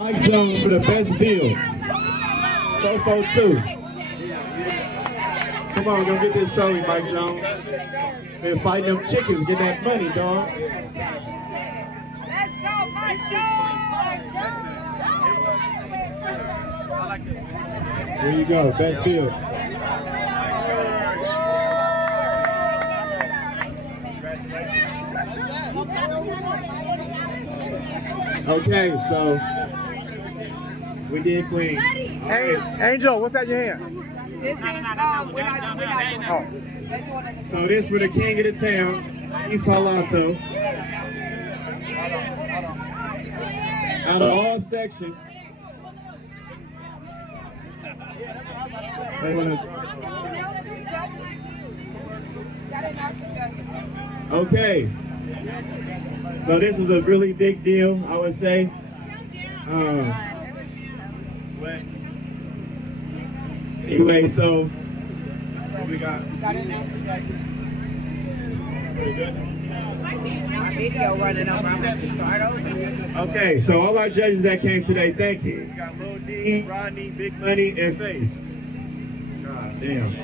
Mike Jones for the best bill. 442. Come on, go get this trophy, Mike Jones. Been fighting them chickens, get that money, dog. Let's go, Mike Jones! There you go, best bill. Okay, so we did clean. Hey, Angel, what's that in your hand? This is, we're not doing So this for the king of the town, East Palo Alto. Out of all sections. Okay. So this was a really big deal, I would say. Anyway, so what we got? Video running over. I'm going to start over. Okay, so all our judges that came today, thank you. We got Lil D, Rodney, Big Money, and Face. God damn.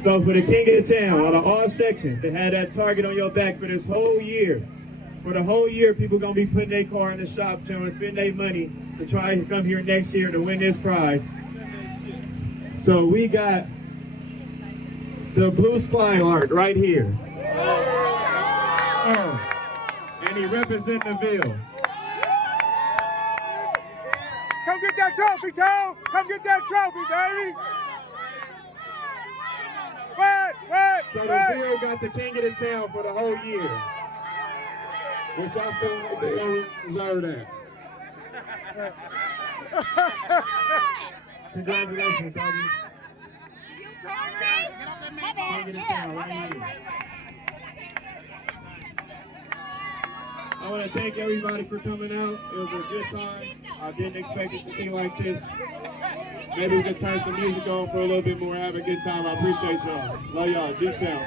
So for the king of the town, out of all sections, they had that target on your back for this whole year. For the whole year, people gonna be putting their car in the shop, trying to spend their money to try to come here next year to win this prize. So we got the blue SKYLARK right here. And he represents the Ville. Come get that trophy, Tom! Come get that trophy, baby! So the Ville got the king of the town for the whole year. Which I feel like they don't deserve that. Congratulations, Tommy. King of the town right here. I want to thank everybody for coming out. It was a good time. I didn't expect it to be like this. Maybe we could turn some music on for a little bit more, have a good time. I appreciate y'all. Love y'all. Detail.